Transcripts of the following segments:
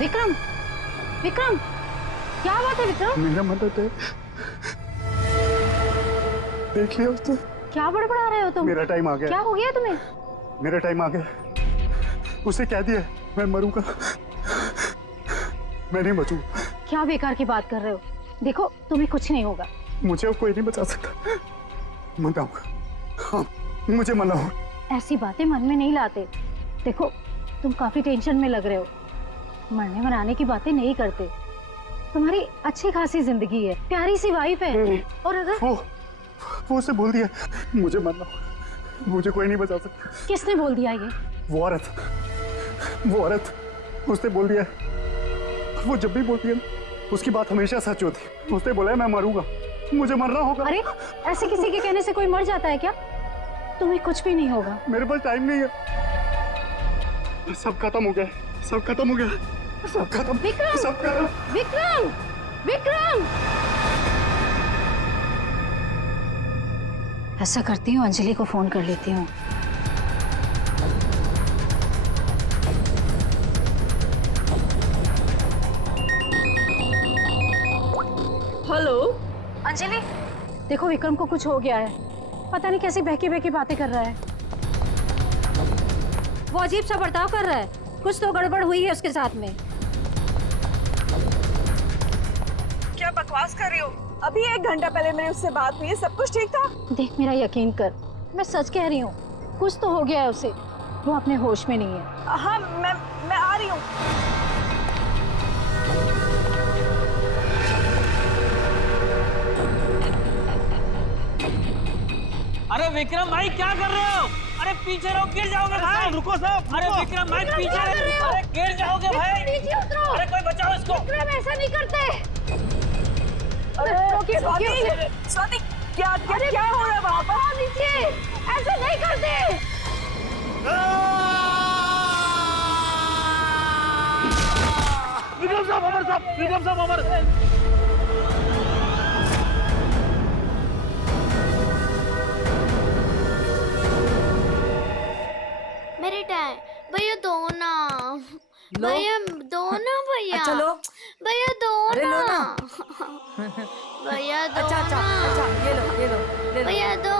विक्रम, विक्रम, क्या बात है विक्रम? मेरा मदद है, देख लिया उसने। क्या बड़बड़ा रहे हो तुम? मेरा टाइम आ गया। क्या हो गया तुम्हें? मेरा टाइम आ गया। उसे कह दिया मैं मरूंगा, मैं नहीं बचूं। क्या बेकार की बात कर रहे हो? देखो तुम्हें कुछ नहीं होगा। मुझे अब कोई नहीं बचा सकता। मनाऊंगा, हाँ, मुझे मनाओ। ऐसी बातें मन में नहीं लाते। देखो तुम काफी टेंशन में लग रहे हो। मरने मनाने की बातें नहीं करते। तुम्हारी अच्छी खासी जिंदगी है, प्यारी सी वाइफ है। और अगर वो उसे बोल दिया मुझे मरना, मुझे कोई नहीं बचा सकता। किसने बोल दिया ये? वो औरत उसने बोल दिया। वो जब भी बोलती है उसकी बात हमेशा सच होती है। उसने बोला है मैं मरूंगा, मुझे मरना होगा। अरे ऐसे किसी के कहने से कोई मर जाता है क्या? तुम्हें कुछ भी नहीं होगा। मेरे पास टाइम नहीं है। सब खत्म हो गया, सब खत्म हो गया, सब खत्म। विक्रम, सब खत्म। विक्रम, विक्रम। ऐसा करती हूँ, अंजलि को फोन कर लेती हूँ। हेलो अंजलि, देखो विक्रम को कुछ हो गया है। पता नहीं कैसी बहकी बहकी बातें कर रहा है। वो अजीब सा बर्ताव कर रहा है। कुछ तो गड़बड़ हुई है उसके साथ में। क्या बकवास कर रही हो? अभी 1 घंटा पहले मेरी उससे बात हुई है, सब कुछ ठीक था। देख मेरा यकीन कर, मैं सच कह रही हूँ। कुछ तो हो गया है उसे, वो अपने होश में नहीं है। हाँ मैं आ रही हूँ। अरे विक्रम भाई क्या कर रहे हो? अरे पीछे रहो, गिर जाओगे भाई। रुको साहब। अरे विक्रम भाई पीछे रहो। अरे गिर जाओगे भाई। नीचे उतरो। अरे कोई बचाओ इसको। विक्रम ऐसा नहीं करते। रोकिए स्वाति, क्या हो रहा है वहाँ पर? नीचे ऐसा नहीं करते। विक्रम साहब, अमर साहब, विक्रम साहब, अमर। मेरे टाइम भैया दो ना, भैया दो ना, भैया चलो भैया दो अरे लो ना, ना। भैया दो अच्छा अच्छा ना, अच्छा ये लो ये लो ले लो। भैया दो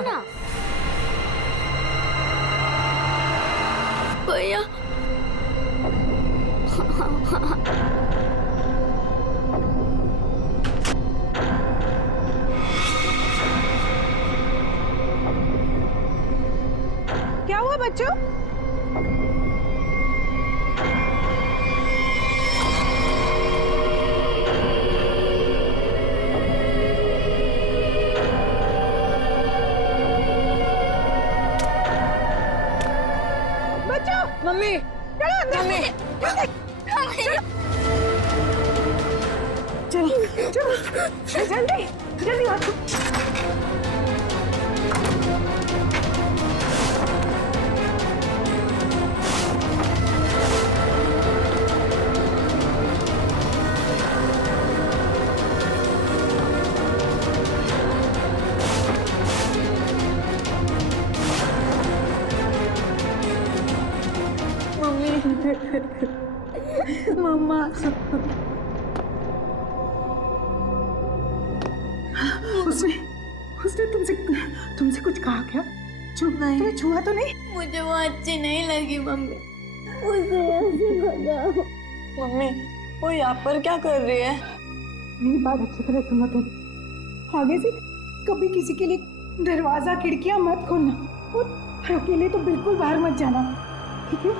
ना, भैया क्या हुआ बच्चों? मम्मी मम्मी चलो जल्दी जल्दी आ। मम्मा उसने तुमसे कुछ कहा क्या? तुम्हें छुआ तो नहीं? मुझे वो अच्छी नहीं लगी मम्मी, उसे ऐसे भगाओ। मम्मी वो यहाँ पर क्या कर रही है? मेरी बात अच्छी तरह सुनो तुम। आगे से कभी किसी के लिए दरवाजा खिड़कियां मत खोलना और अकेले तो बिल्कुल बाहर मत जाना, ठीक है?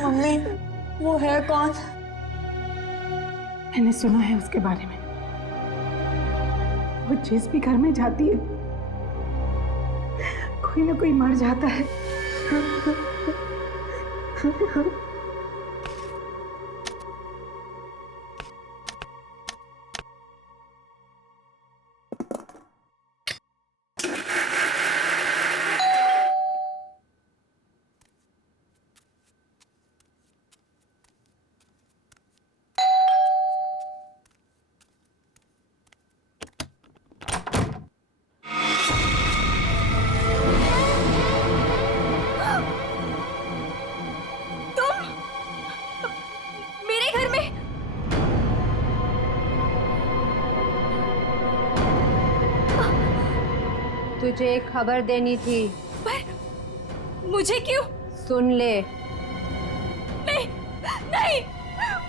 मम्मी वो है कौन? मैंने सुना है उसके बारे में। वो जिस भी घर में जाती है कोई ना कोई मर जाता है। मेरे घर में तुझे एक खबर देनी थी। पर मुझे क्यों? सुन ले। नहीं नहीं,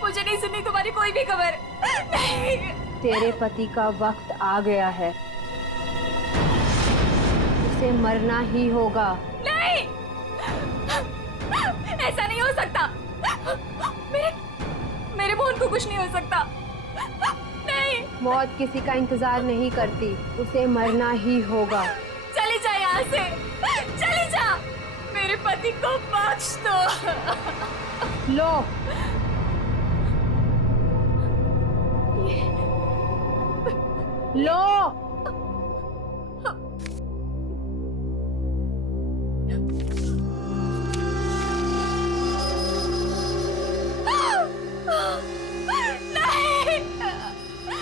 मुझे नहीं सुननी तुम्हारी कोई भी खबर। नहीं। तेरे पति का वक्त आ गया है, उसे मरना ही होगा। नहीं, ऐसा नहीं हो सकता। मेरे बहन को कुछ नहीं हो सकता। नहीं। मौत किसी का इंतजार नहीं करती, उसे मरना ही होगा। चली जा यहाँ से, चली जा। मेरे पति को बख्श दो। लो, लो।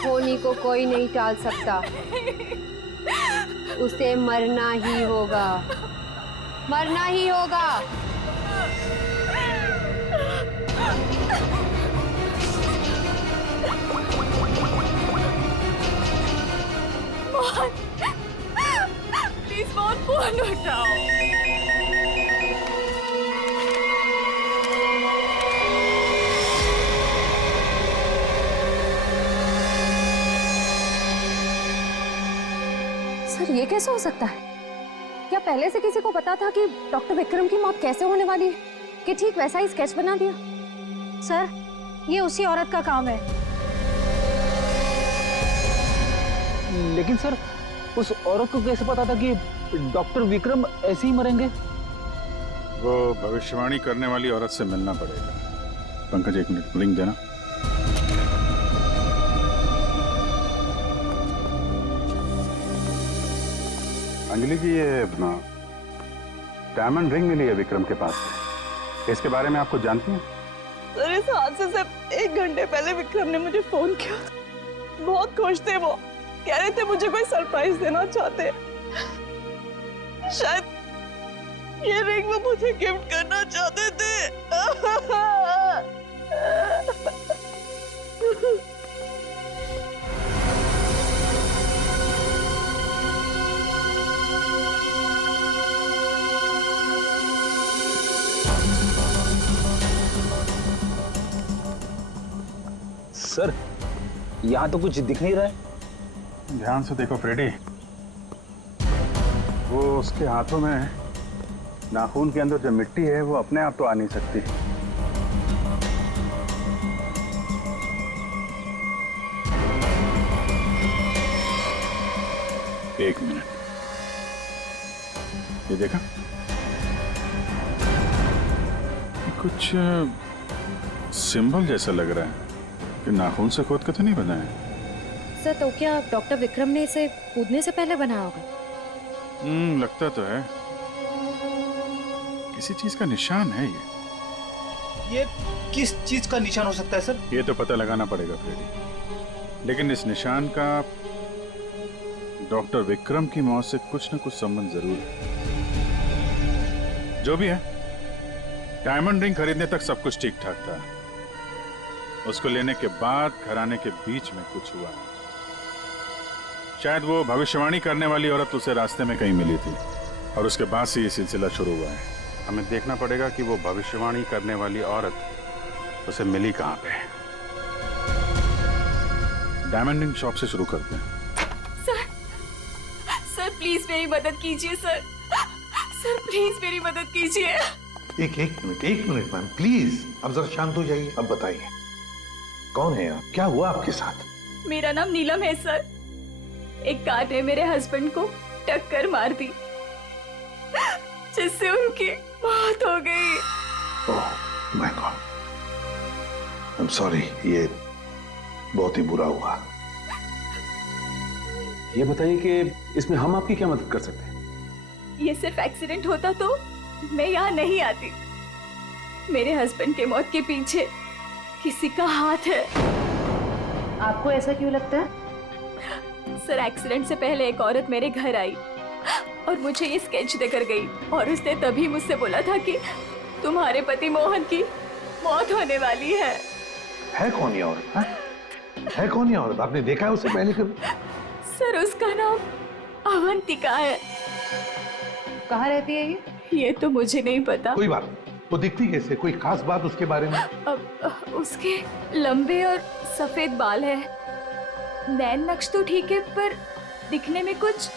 होनी को कोई नहीं टाल सकता, उसे मरना ही होगा, मरना ही होगा। मोहन, प्लीज मोहन, फोन उठाओ। सर ये कैसे हो सकता है? क्या पहले से किसी को पता था कि डॉक्टर विक्रम की मौत कैसे होने वाली है कि ठीक वैसा ही स्केच बना दिया? सर ये उसी औरत का काम है। लेकिन सर उस औरत को कैसे पता था कि डॉक्टर विक्रम ऐसे ही मरेंगे? वो भविष्यवाणी करने वाली औरत से मिलना पड़ेगा। पंकज एक मिनट लिंक देना। अंजलि जी, ये डायमंड रिंग मिली है विक्रम के पास से, इसके बारे में आपको जानती हैं? सर इस हादसे से 1 घंटे पहले विक्रम ने मुझे फोन किया था। बहुत खुश थे वो, कह रहे थे मुझे कोई सरप्राइज देना चाहते। शायद ये रिंग वो मुझे गिफ्ट करना चाहते थे। सर यहाँ तो कुछ दिख नहीं रहा है। ध्यान से देखो फ्रेडी, वो उसके हाथों में नाखून के अंदर जो मिट्टी है वो अपने आप तो आ नहीं सकती। एक मिनट, ये देखा, कुछ सिंबल जैसा लग रहा है कि नाखून से खोद के तो नहीं बना है। सर तो क्या डॉक्टर विक्रम ने इसे कूदने से पहले बनाया होगा? लगता तो है, किसी चीज का निशान है ये किस चीज का निशान हो सकता है सर? ये तो पता लगाना पड़ेगा फ्रेडी, लेकिन इस निशान का डॉक्टर विक्रम की मौत से कुछ न कुछ संबंध जरूर है। जो भी है, डायमंड रिंग खरीदने तक सब कुछ ठीक ठाक था। उसको लेने के बाद घराने के बीच में कुछ हुआ। शायद वो भविष्यवाणी करने वाली औरत उसे रास्ते में कहीं मिली थी और उसके बाद से ये सिलसिला शुरू हुआ है। हमें देखना पड़ेगा कि वो भविष्यवाणी करने वाली औरत उसे मिली कहाँ पे। डायमंड रिंग शॉप से शुरू करते हैं। सर प्लीज मेरी मदद कीजिए सर। सर प्लीज मेरी मदद कीजिए। एक मिनट मैम, प्लीज अब जरा शांत हो जाइए। अब बताइए। कौन है आप? क्या हुआ आपके साथ? मेरा नाम नीलम है सर। एक कार ने मेरे हस्बैंड को टक्कर मार दी, जिससे उनकी मौत हो गई। Oh my God, I am sorry, ये बहुत ही बुरा हुआ। ये बताइए कि इसमें हम आपकी क्या मदद कर सकते हैं? ये सिर्फ एक्सीडेंट होता तो मैं यहाँ नहीं आती। मेरे हस्बैंड के मौत के पीछे किसी का हाथ है। आपको ऐसा क्यों लगता है? सर, एक्सीडेंट से पहले एक औरत मेरे घर आई और मुझे ये स्केच देकर गई, और उसने तभी मुझसे बोला था कि तुम्हारे पति मोहन की मौत होने वाली है। है कौन ये औरत? है कौन ये औरत? आपने देखा है उसे पहले कभी? सर, उसका नाम अवंतिका है। कहाँ रहती है ये? ये तो मुझे नहीं पता। कोई बात नहीं, वो दिखती कैसे? कोई खास बात उसके बारे में? अब उसके लंबे और सफेद बाल है, नैन नक्श तो ठीक है, पर दिखने में कुछ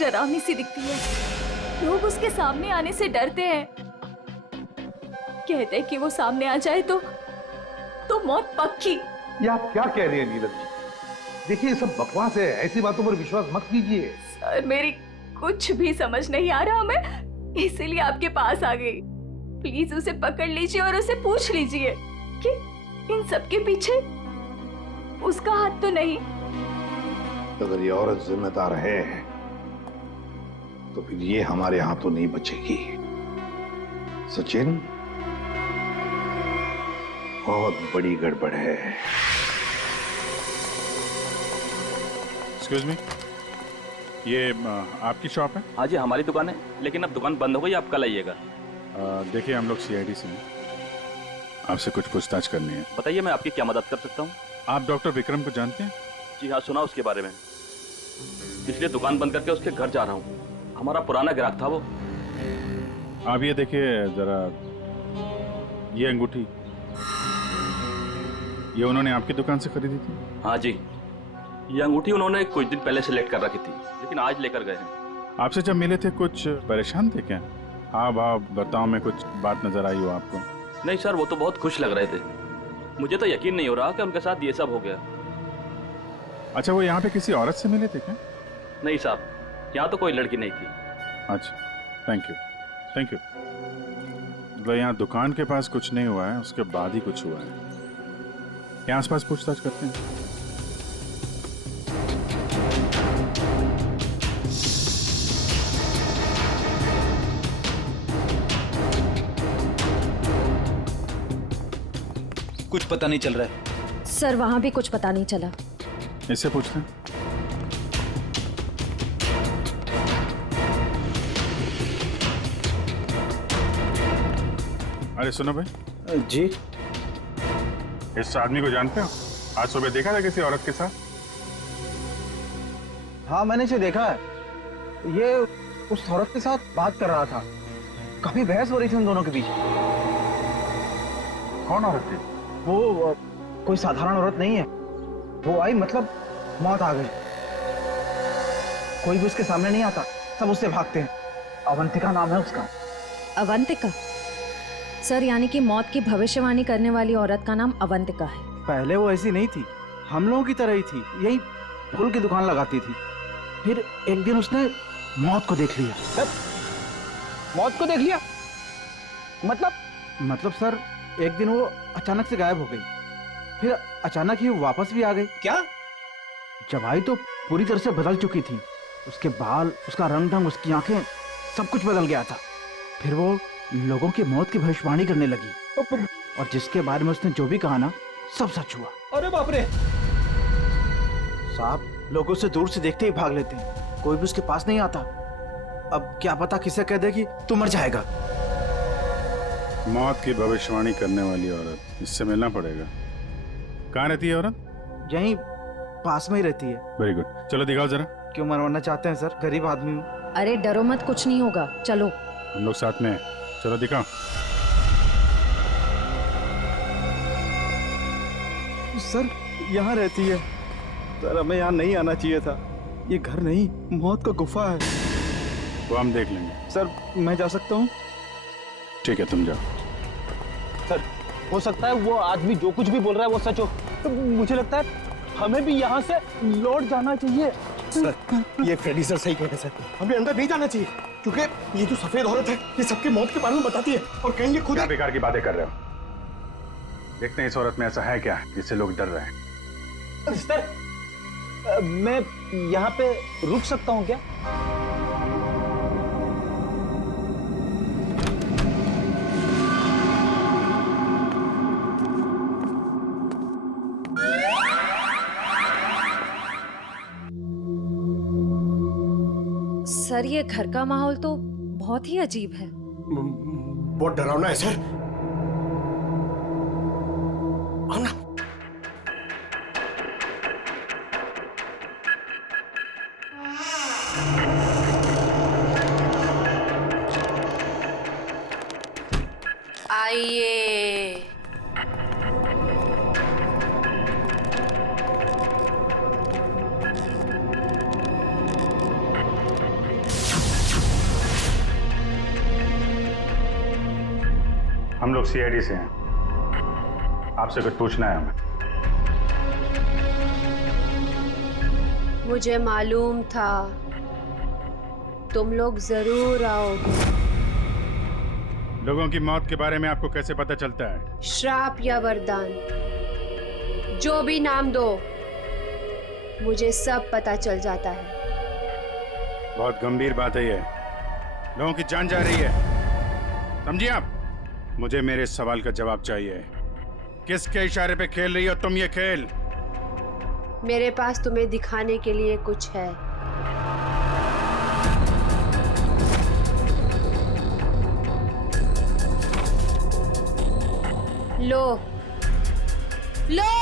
डरावनी सी दिखती है। लोग उसके सामने आने से डरते हैं, कहते हैं कि वो सामने आ जाए तो मौत पक्की। ये आप क्या कह रही हैं नीलम जी? देखिए, ये सब बकवास है, ऐसी बातों पर विश्वास मत कीजिए। सर, मेरी कुछ भी समझ नहीं आ रहा, मैं इसीलिए आपके पास आ गई। प्लीज उसे पकड़ लीजिए और उसे पूछ लीजिए कि इन सब के पीछे उसका हाथ तो नहीं। अगर ये औरत जिम्मेदार है तो फिर ये हमारे हाथों नहीं बचेगी। सचिन, बहुत बड़ी गड़बड़ है। एक्सक्यूज मी, ये आपकी शॉप है? हाँ जी, हमारी दुकान है, लेकिन अब दुकान बंद हो गई, आप कल आइएगा। देखिए, हम लोग सीआईडी से हैं, आपसे कुछ पूछताछ करनी है। बताइए, मैं आपकी क्या मदद कर सकता हूँ? आप डॉक्टर विक्रम को जानते हैं? जी हाँ, सुना उसके बारे में, इसलिए दुकान बंद करके उसके घर जा रहा हूँ। हमारा पुराना ग्राहक था वो। आप ये देखिए जरा, ये अंगूठी, ये उन्होंने आपकी दुकान से खरीदी थी? हाँ जी, ये अंगूठी उन्होंने कुछ दिन पहले सेलेक्ट कर रखी थी, लेकिन आज लेकर गए हैं। आपसे जब मिले थे कुछ परेशान थे क्या? हाँ भाव बर्ताव में कुछ बात नजर आई हो आपको? नहीं सर, वो तो बहुत खुश लग रहे थे। मुझे तो यकीन नहीं हो रहा कि उनके साथ ये सब हो गया। अच्छा, वो यहाँ पे किसी औरत से मिले थे क्या? नहीं साहब, यहाँ तो कोई लड़की नहीं थी। अच्छा, थैंक यू। मतलब यहाँ दुकान के पास कुछ नहीं हुआ है, उसके बाद ही कुछ हुआ है। यहाँ आसपास पूछताछ करते हैं। कुछ पता नहीं चल रहा है सर, वहां भी कुछ पता नहीं चला। इससे पूछते हैं। अरे सुनो भाई। जी? इस आदमी को जानते हो? आज सुबह देखा था किसी औरत के साथ? हाँ, मैंने इसे देखा है। ये उस औरत के साथ बात कर रहा था, काफी बहस हो रही थी उन दोनों के बीच। कौन औरत थी? वो कोई साधारण औरत नहीं है। वो आई, मतलब मौत आ गई। कोई भी उसके सामने नहीं आता, सब उससे भागते हैं। अवंतिका नाम है उसका। अवंतिका? सर, यानी कि मौत की भविष्यवाणी करने वाली औरत का नाम अवंतिका है। पहले वो ऐसी नहीं थी, हम लोगों की तरह ही थी, यही फूल की दुकान लगाती थी। फिर एक दिन उसने मौत को देख लिया। मौत को देख लिया? मतलब सर, एक दिन वो अचानक से गायब हो गई, फिर अचानक ही वापस भी आ गई। क्या? जब आई तो पूरी तरह से बदल चुकी थी। उसके बाल, उसका रंग ढंग, उसकी आंखें, सब कुछ बदल गया था। फिर वो लोगों की मौत की भविष्यवाणी करने लगी, और जिसके बारे में उसने जो भी कहा ना, सब सच हुआ। अरे बाप रे! साहब, लोग उसे दूर से देखते ही भाग लेते हैं, कोई भी उसके पास नहीं आता। अब क्या पता किसे कह दे कि तू मर जाएगा। मौत की भविष्यवाणी करने वाली औरत, इससे मिलना पड़ेगा। कहाँ रहती है औरत? यहीं पास में ही रहती है। वेरी गुड, चलो दिखाओ जरा। क्यों मरवाना चाहते हैं सर? गरीब आदमी हूँ। अरे डरो मत, कुछ नहीं होगा, चलो। हम लोग साथ में हैं, चलो दिखाओ। सर, यहाँ रहती है। सर, हमें यहाँ नहीं आना चाहिए था। ये घर नहीं, मौत का गुफा है। वो हम देख लेंगे। सर, मैं जा सकता हूँ? ठीक है, तुम जाओ। सर, हो सकता है वो आदमी जो कुछ भी बोल रहा है वो सच हो। तो मुझे लगता है हमें भी यहाँ से लौट जाना चाहिए। सर, ये फ्रेडी सर सही कहते हैं सर, हमें अंदर नहीं जाना चाहिए क्योंकि ये जो सफेद औरत है ये सबके मौत के बारे में बताती है और कहेंगे खुद। क्या बेकार की बातें कर रहे हो? देखते हैं इस औरत में ऐसा है क्या जिससे लोग डर रहे हैं। सर, मैं यहाँ पे रुक सकता हूँ क्या? सर, ये घर का माहौल तो बहुत ही अजीब है। बहुत डरावना है सर। आना। आइए। हम लोग सीआईडी से हैं, आपसे कुछ पूछना है हमें। मुझे मालूम था तुम लोग जरूर आओगे। लोगों की मौत के बारे में आपको कैसे पता चलता है? श्राप या वरदान, जो भी नाम दो, मुझे सब पता चल जाता है। बहुत गंभीर बात है ये, लोगों की जान जा रही है, समझिए आप? मुझे मेरे सवाल का जवाब चाहिए। किसके इशारे पे खेल रही हो तुम ये खेल? मेरे पास तुम्हें दिखाने के लिए कुछ है। लो लो।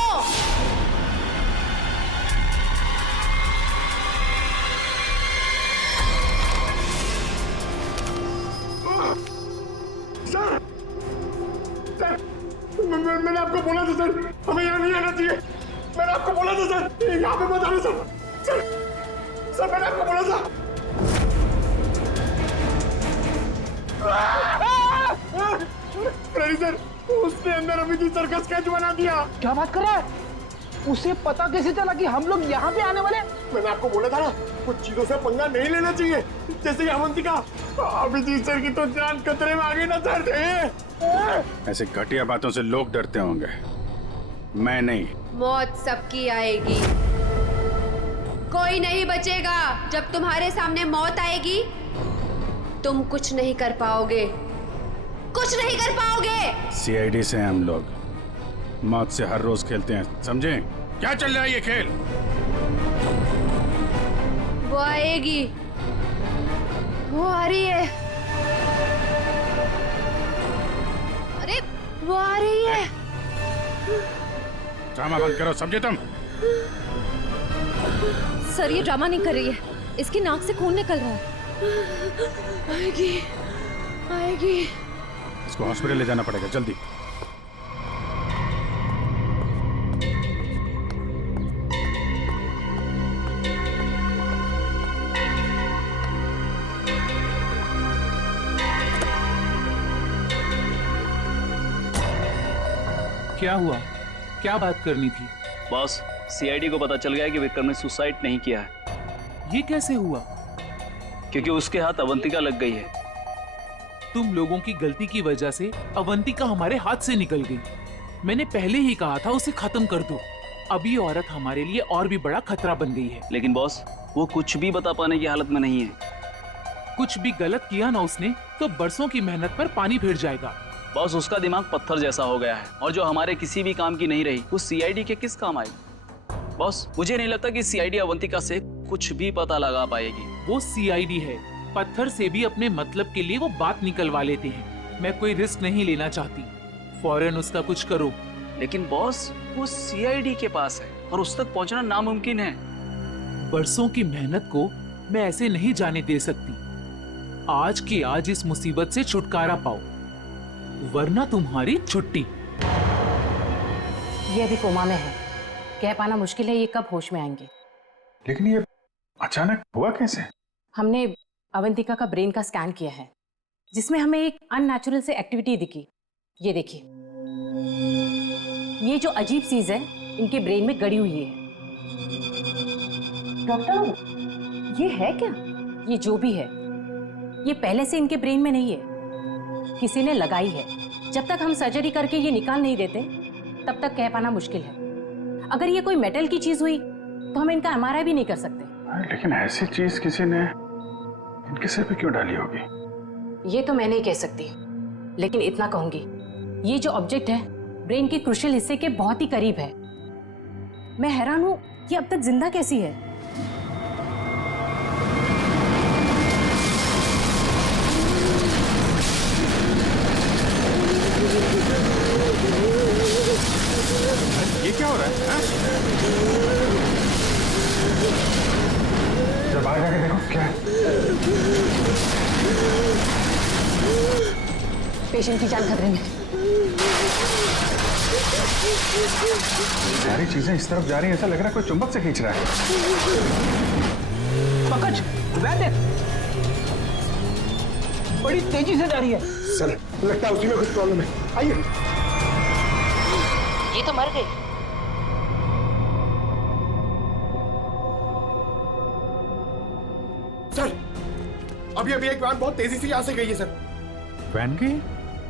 मैंने आपको बोला था सर, हमें यहाँ नहीं आना चाहिए। मैंने आपको बोला था सर, यहाँ पे मत आना सर। सर मैंने आपको बोला था। फ्रेडी सर, उसने अंदर अभी सर का स्केच बना दिया। क्या बात कर रहा है? उसे पता कैसे चला कि हम लोग यहाँ पे आने वाले? मैंने आपको बोला था ना, कुछ चीजों से पंगा नहीं लेना चाहिए, जैसे अवंतिका। अभिजीत सर की तो जान खतरे में आ गई ना सर। ऐसे घटिया बातों से लोग डरते होंगे, मैं नहीं। मौत सबकी आएगी, कोई नहीं बचेगा। जब तुम्हारे सामने मौत आएगी तुम कुछ नहीं कर पाओगे, कुछ नहीं कर पाओगे। सीआईडी से हैं हम लोग, मौत से हर रोज खेलते हैं, समझे? क्या चल रहा है ये खेल? वो आएगी, वो आ रही है। अरे वो आ रही है। ड्रामा बंद करो, समझे तुम? सर, ये ड्रामा नहीं कर रही है, इसकी नाक से खून निकल रहा है। आएगी आएगी। इसको हॉस्पिटल ले जाना पड़ेगा, जल्दी। क्या हुआ? क्या बात करनी थी? बॉस, सीआईडी को पता चल गया कि विक्रम ने सुसाइड नहीं किया है। ये कैसे हुआ? क्योंकि उसके हाथ अवंतिका लग गई है। तुम लोगों की गलती की वजह से अवंतिका हमारे हाथ से निकल गई। मैंने पहले ही कहा था उसे खत्म कर दो। अब ये औरत हमारे लिए और भी बड़ा खतरा बन गई है। लेकिन बॉस, वो कुछ भी बता पाने की हालत में नहीं है। कुछ भी गलत किया ना उसने तो बरसों की मेहनत पर पानी फिर जाएगा। बॉस, उसका दिमाग पत्थर जैसा हो गया है और जो हमारे किसी भी काम की नहीं रही वो सीआईडी के किस काम आएगी? बॉस, मुझे नहीं लगता कि सीआईडी अवंतिका से कुछ भी पता लगा पाएगी। वो सीआईडी है, पत्थर से भी अपने मतलब के लिए वो बात निकलवा लेते हैं। मैं कोई रिस्क नहीं लेना चाहती, फौरन उसका कुछ करो। लेकिन बॉस, वो सीआईडी के पास है और उस तक पहुंचना नामुमकिन है। बरसों की मेहनत को मैं ऐसे नहीं जाने दे सकती। आज की आज इस मुसीबत से छुटकारा पाओ, वरना तुम्हारी छुट्टी। ये अभी कोमा में है, कह पाना मुश्किल है ये कब होश में आएंगे। लेकिन ये अचानक हुआ कैसे? हमने अवंतिका का ब्रेन का स्कैन किया है, जिसमें हमें एक अननेचुरल से एक्टिविटी दिखी। ये देखिए। ये जो अजीब चीज है इनके ब्रेन में गड़ी हुई है। डॉक्टर ये है क्या? ये जो भी है ये पहले से इनके ब्रेन में नहीं है, किसी ने लगाई है। जब तक हम सर्जरी करके ये निकाल नहीं देते तब तक कह पाना मुश्किल है। अगर ये कोई मेटल की चीज हुई तो हम इनका एमआरआई भी नहीं कर सकते। लेकिन ऐसी चीज किसी ने इनके सिर पे क्यों डाली होगी? ये तो मैं नहीं कह सकती, लेकिन इतना कहूंगी ये जो ऑब्जेक्ट है ब्रेन के क्रुशियल हिस्से के बहुत ही करीब है। मैं हैरान हूं कि अब तक जिंदा कैसी है। ये क्या हो रहा है? जरा बाहर जाके देखो क्या है। पेशेंट की जान खतरे में। सारी चीजें इस तरफ जा रही हैं, ऐसा लग रहा है कोई चुंबक से खींच रहा है। पंकज, वह देख, बड़ी तेजी से जा रही है। सर लगता है उसी में कुछ प्रॉब्लम है, आइए। ये तो मर गई। सर अभी एक वैन बहुत तेजी से यहाँ से गई है सर। वैन गई?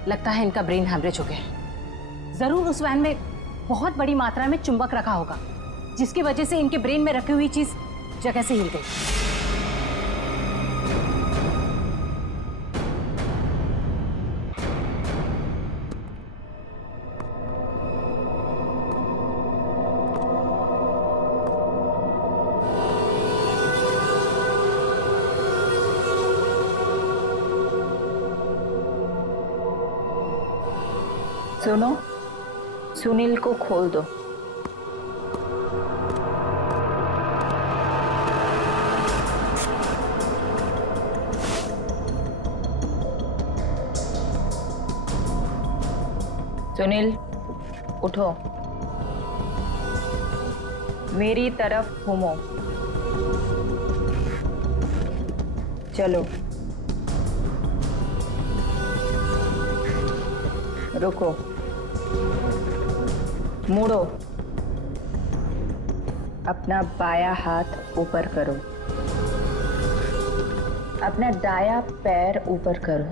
लगता है इनका ब्रेन हैमरेज हो गया। जरूर उस वैन में बहुत बड़ी मात्रा में चुंबक रखा होगा, जिसकी वजह से इनके ब्रेन में रखी हुई चीज जगह से हिल गई। सुनो, सुनील को खोल दो। सुनील उठो, मेरी तरफ घूमो। चलो रुको, मुड़ो, अपना बाया हाथ ऊपर करो, अपना दाया पैर ऊपर करो।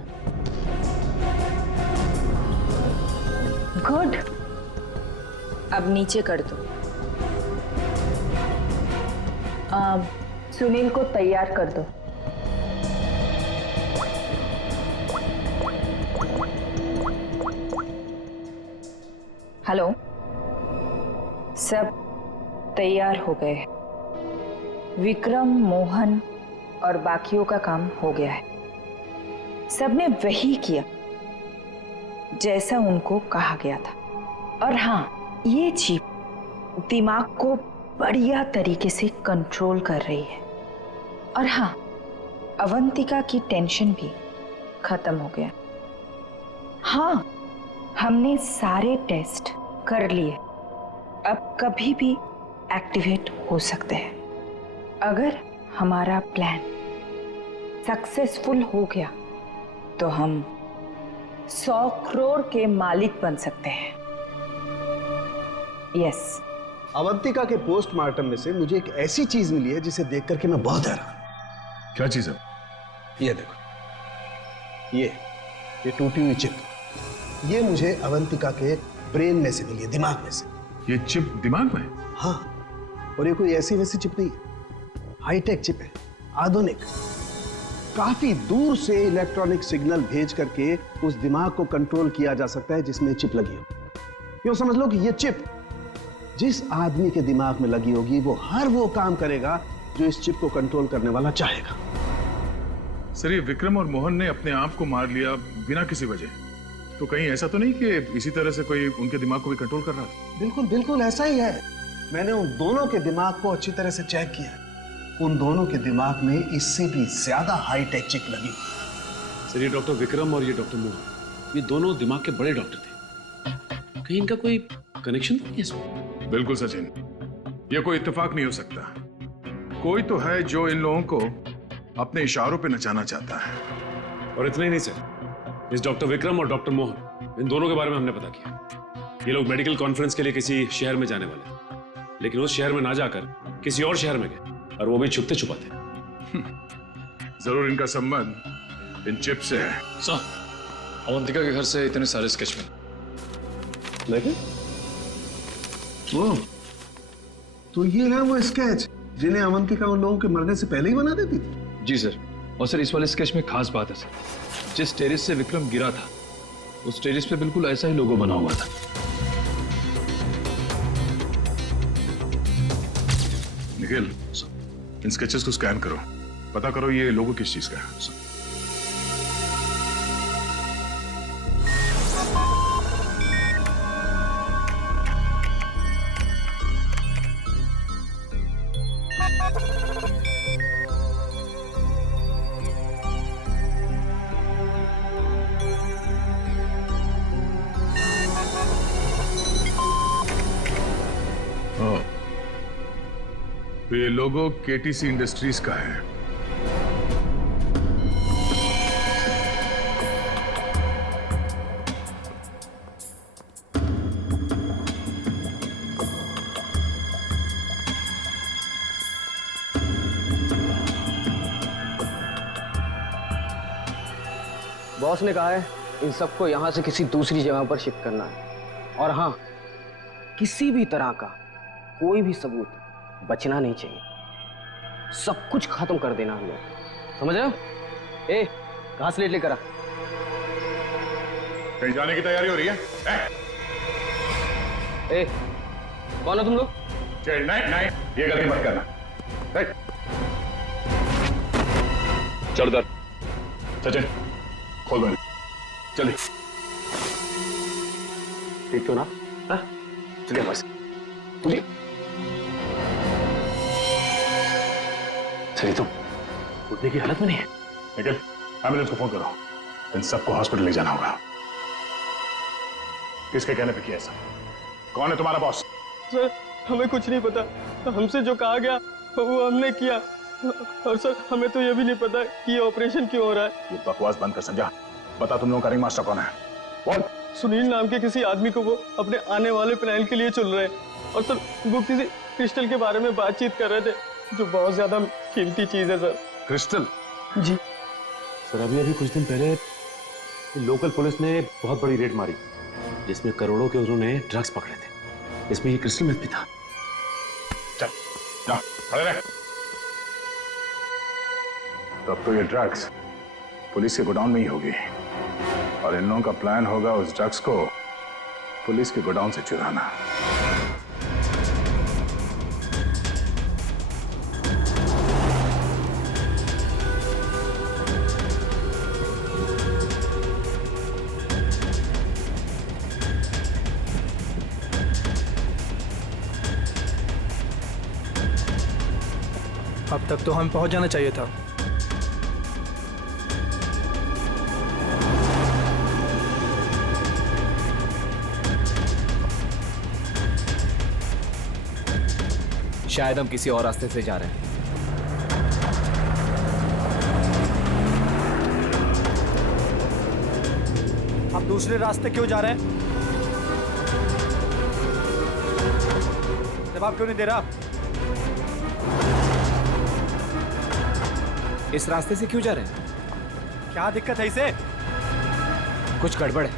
गुड, अब नीचे कर दो। सुनील को तैयार कर दो। हेलो, सब तैयार हो गए। विक्रम, मोहन और बाकियों का काम हो गया है। सबने वही किया जैसा उनको कहा गया था। और हाँ, ये चिप दिमाग को बढ़िया तरीके से कंट्रोल कर रही है। और हाँ, अवंतिका की टेंशन भी खत्म हो गया। हाँ, हमने सारे टेस्ट कर लिए, अब कभी भी एक्टिवेट हो सकते हैं। अगर हमारा प्लान सक्सेसफुल हो गया तो हम 100 करोड़ के मालिक बन सकते हैं। यस। अवंतिका के पोस्टमार्टम में से मुझे एक ऐसी चीज मिली है जिसे देख करके मैं बहुत हैरान। क्या चीज है? ये देखो, ये टूटी हुई चिप, ये मुझे अवंतिका के ब्रेन में से मिली है, दिमाग में से। ये चिप दिमाग में? हाँ, और ये कोई ऐसी वैसी चिप नहीं है, हाईटेक चिप है, आधुनिक। काफी दूर से इलेक्ट्रॉनिक सिग्नल भेज करके उस दिमाग को कंट्रोल किया जा सकता है जिसमें चिप लगी हो। यूं समझ लो कि ये चिप जिस आदमी के दिमाग में लगी होगी वो हर वो काम करेगा जो इस चिप को कंट्रोल करने वाला चाहेगा। सर, ये विक्रम और मोहन ने अपने आप को मार लिया बिना किसी वजह, तो कहीं ऐसा तो नहीं कि इसी तरह से कोई उनके दिमाग को भी कंट्रोल कर रहा था? बिल्कुल बिल्कुल ऐसा ही है। मैंने उन दोनों के दिमाग को अच्छी तरह से चेक किया। उन दोनों के दिमाग में इससे भी ज्यादा हाईटेक चिप लगी हुई। सर, ये डॉक्टर विक्रम और ये डॉक्टर मोहन, ये दोनों दिमाग के बड़े डॉक्टर थे। कहीं इनका कोई कनेक्शन तो नहीं है इसमें? बिल्कुल सचिन, ये कोई इत्तेफाक नहीं हो सकता। कोई तो है जो इन लोगों को अपने इशारों पे नचाना चाहता है। और इतना ही नहीं सर, इस डॉक्टर विक्रम और डॉक्टर मोहन, इन दोनों के बारे में हमने पता किया। ये लोग मेडिकल कॉन्फ्रेंस के लिए किसी शहर में जाने वाले हैं, लेकिन उस शहर में ना जाकर किसी और शहर में गए, और वो भी छुपते छुपाते। जरूर इनका संबंध इन चिप से है। सर, अवंतिका के घर से इतने सारे स्केच लेकिन वो तो ये है वो स्केच जिन्हें अवंतिका उन लोगों के मरने से पहले ही बना देती थी। जी सर, और सर इस वाले स्केच में खास बात है सर, जिस टेरिस से विक्रम गिरा था उस टेरिस पे बिल्कुल ऐसा ही लोगो बना हुआ था। निखिल, इन स्केचेस को स्कैन करो, पता करो ये लोगो किस चीज का है। तो ये लोगो केटीसी इंडस्ट्रीज का है। बॉस ने कहा है इन सबको यहां से किसी दूसरी जगह पर शिफ्ट करना है, और हाँ, किसी भी तरह का कोई भी सबूत बचना नहीं चाहिए, सब कुछ खत्म कर देना हम लोग, समझ रहे हो? ए, कहां स्लेट लेकर आ? कहीं जाने की तैयारी हो रही है? ए, कौन हो तुम लोग? नहीं, ये गलती मत करना। चल दर सचिन, खोल दो जल्दी। ठीक तो ना? चलिए बस, चलिए। चलिए, तुम उठने की हालत में नहीं है। निखिल, एम्बुलेंस को फोन करो, इन सबको हॉस्पिटल ले जाना होगा। किसके कहने पे किया ऐसा? कौन है तुम्हारा बॉस? सर, हमें कुछ नहीं पता, हमसे जो कहा गया वो हमने किया, और सर हमें तो ये भी नहीं पता कि ये ऑपरेशन क्यों हो रहा है। ये बकवास बंद कर संजय, बता तुम लोगों का रिंग मास्टर कौन है? बोल। सुनील नाम के किसी आदमी को वो अपने आने वाले प्लान के लिए चुन रहे हैं, और सर वो किसी क्रिस्टल के बारे में बातचीत कर रहे थे, जो बहुत ज्यादा कीमती चीज है सर। क्रिस्टल? जी सर, अभी कुछ दिन पहले लोकल पुलिस ने बहुत बड़ी रेड मारी, जिसमें करोड़ों के उन्होंने ड्रग्स पकड़े थे, इसमें ये क्रिस्टल मेथ भी था। चल, जा, खड़े रह। तब तो ये ड्रग्स पुलिस के गोडाउन में ही होगी, और इन लोगों का प्लान होगा उस ड्रग्स को पुलिस के गोडाउन से चुराना। अब तक तो हम पहुंच जाना चाहिए था। शायद हम किसी और रास्ते से जा रहे हैं। आप दूसरे रास्ते क्यों जा रहे हैं? जवाब क्यों नहीं दे रहा? इस रास्ते से क्यों जा रहे हैं? क्या दिक्कत है इसे? कुछ गड़बड़ है,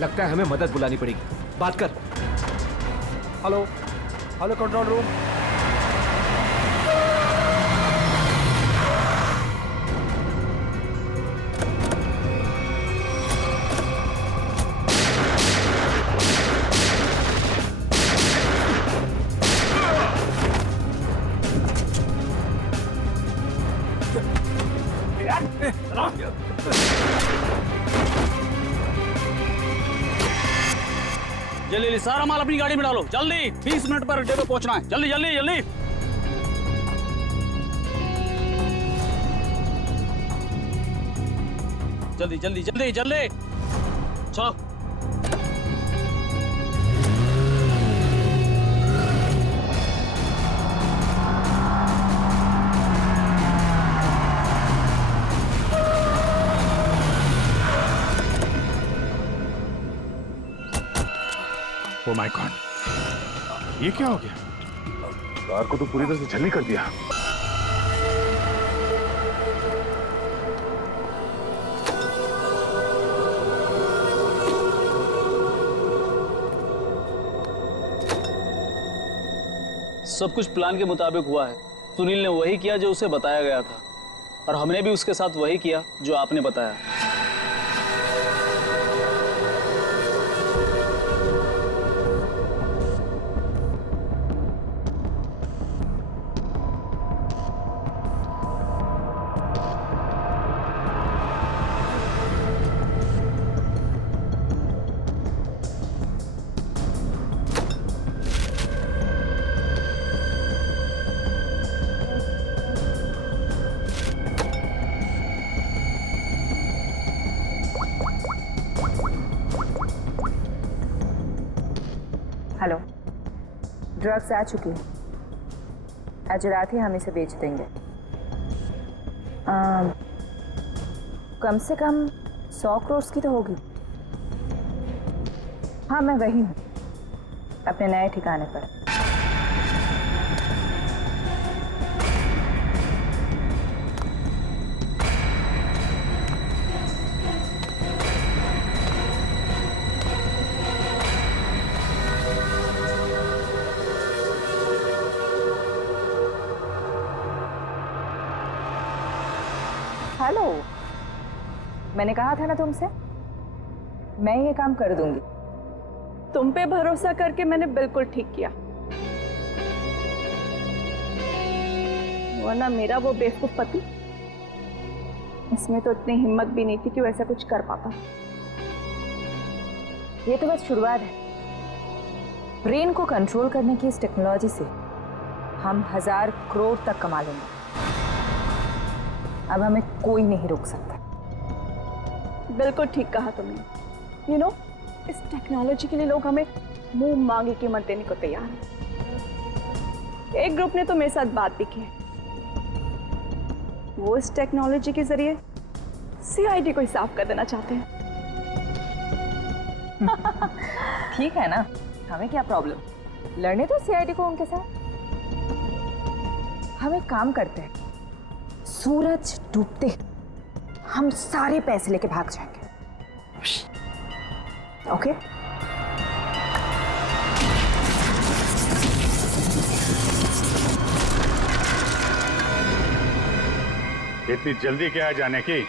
लगता है हमें मदद बुलानी पड़ेगी। बात कर। Hello, hello control room. जल्दी सारा माल अपनी गाड़ी में डालो, जल्दी 20 मिनट पर अड्डे पे पहुंचना है, जल्दी जल्दी जल्दी। जल्दी जल्दी जल्दी जल्दी चलो। ओ माय गॉड, ये क्या हो गया? कार को तो पूरी तरह से झल्ली कर दिया। सब कुछ प्लान के मुताबिक हुआ है। सुनील ने वही किया जो उसे बताया गया था, और हमने भी उसके साथ वही किया जो आपने बताया। हेलो, ड्रग्स आ चुकी है। आज रात ही हम इसे बेच देंगे। कम से कम 100 करोड़ की तो होगी। हाँ, मैं वही हूँ, अपने नए ठिकाने पर। हेलो, मैंने कहा था ना तुमसे, मैं ये काम कर दूंगी। तुम पे भरोसा करके मैंने बिल्कुल ठीक किया, वरना मेरा वो बेवकूफ पति, इसमें तो इतनी हिम्मत भी नहीं थी कि वो ऐसा कुछ कर पाता। ये तो बस शुरुआत है। ब्रेन को कंट्रोल करने की इस टेक्नोलॉजी से हम 1000 करोड़ तक कमा लेंगे। अब हमें कोई नहीं रोक सकता। बिल्कुल ठीक कहा तुमने। यू नो, इस टेक्नोलॉजी के लिए लोग हमें मुंह मांगे कीमत देने को तैयार हैं। एक ग्रुप ने तो मेरे साथ बात भी की है। वो इस टेक्नोलॉजी के जरिए सीआईडी को ही साफ कर देना चाहते हैं। ठीक है ना, हमें क्या प्रॉब्लम, लड़ने तो सीआईडी को उनके साथ। हम एक काम करते हैं, सूरज डूबते हम सारे पैसे लेके भाग जाएंगे। ओके? इतनी जल्दी क्या है जाने की?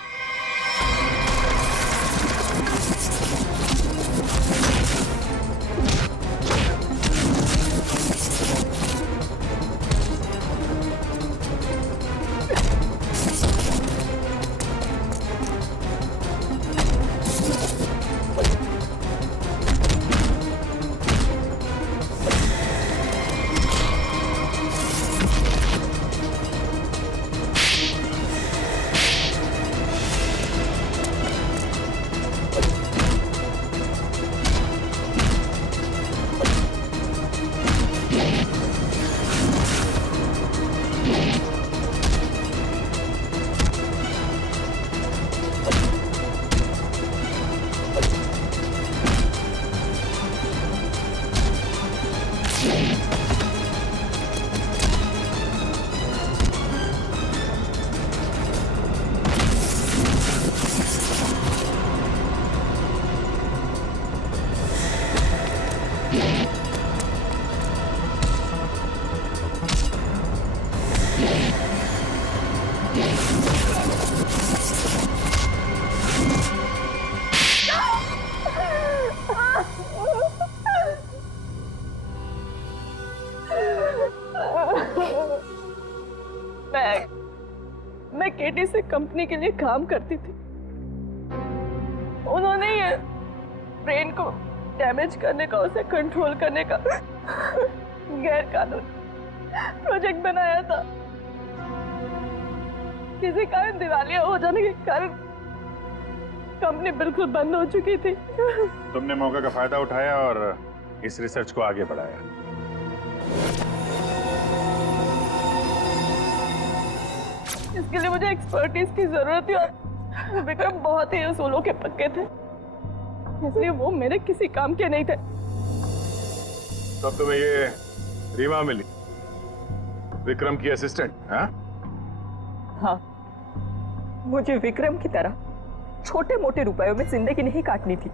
मैं केटी से कंपनी के लिए काम करती थी। उन्होंने ये ब्रेन को डैमेज करने का, उसे कंट्रोल करने का गैर कानूनी प्रोजेक्ट बनाया था। किसी कारण दिवालिया हो जाने के कारण कंपनी बिल्कुल बंद हो चुकी थी। तुमने मौके का फायदा उठाया और इस रिसर्च को आगे बढ़ाया। इसके लिए मुझे एक्सपर्टीज की जरूरत थी और विक्रम बहुत ही उसूलों के पक्के थे, इसलिए वो मेरे किसी काम के नहीं थे। तब तुम्हें ये रीमा मिली, विक्रम की असिस्टेंट? हाँ, हाँ, मुझे विक्रम की तरह छोटे मोटे रुपयों में जिंदगी नहीं काटनी थी।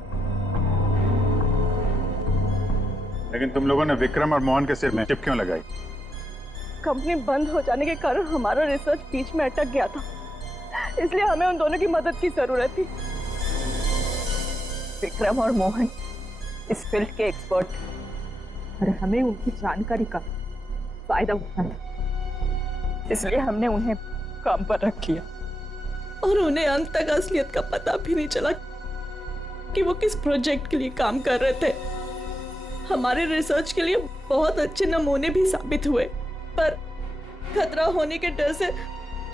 लेकिन तुम लोगों ने विक्रम और मोहन के सिर में चिप क्यों लगाई? कंपनी बंद हो जाने के कारण हमारा रिसर्च बीच में अटक गया था, इसलिए हमें उन दोनों की मदद की जरूरत थी। विक्रम और मोहन इस फील्ड के एक्सपर्ट और हमें उनकी जानकारी का फायदा उठाना था, इसलिए हमने उन्हें काम पर रख लिया। और उन्हें अंत तक असलियत का पता भी नहीं चला कि वो किस प्रोजेक्ट के लिए काम कर रहे थे। हमारे रिसर्च के लिए बहुत अच्छे नमूने भी साबित हुए, पर खतरा होने के डर से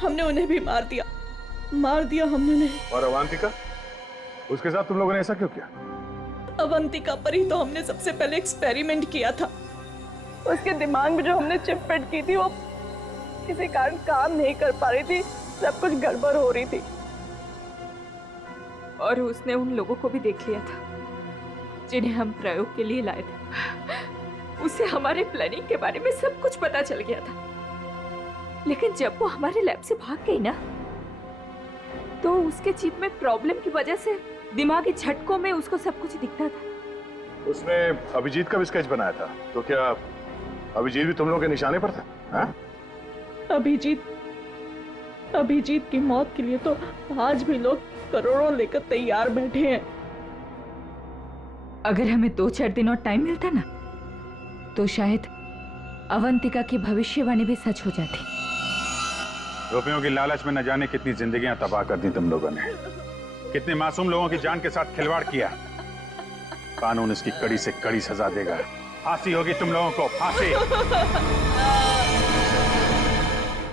हमने उन्हें भी मार दिया हमने उन्हें। और अवंतिका, उसके साथ तुम लोगों ने ऐसा क्यों किया? अवंतिका पर ही तो हमने सबसे पहले एक्सपेरिमेंट किया था। उसके दिमाग में जो हमने चिप फिट की थी वो किसी कारण काम नहीं कर पा रही थी, सब कुछ गड़बड़ हो रही थी। और उसने उन लोगों को भी देख लिया था जिन्हें हम प्रयोग के लिए लाए थे। उसे हमारे प्लानिंग के बारे में सब कुछ पता चल गया था, लेकिन जब वो हमारे लैब से भाग गई ना, तो उसके चिप में प्रॉब्लम की वजह से दिमागी झटकों में उसको सब कुछ दिखता था। उसने अभिजीत का भी स्केच बनाया था, तो क्या अभिजीत भी तुम लोगों के निशाने पर था? हाँ? अभिजीत की मौत के लिए तो आज भी लोग करोड़ों लेकर तैयार बैठे हैं। अगर हमें 2-4 दिन और टाइम मिलता ना, तो शायद अवंतिका की भविष्यवाणी भी सच हो जाती। रुपयों की लालच में न जाने कितनी जिंदगियां तबाह कर दी तुम लोगों ने, कितने मासूम लोगों की जान के साथ खिलवाड़ किया। कानून इसकी कड़ी से कड़ी सजा देगा। फांसी होगी तुम लोगों को, फांसी।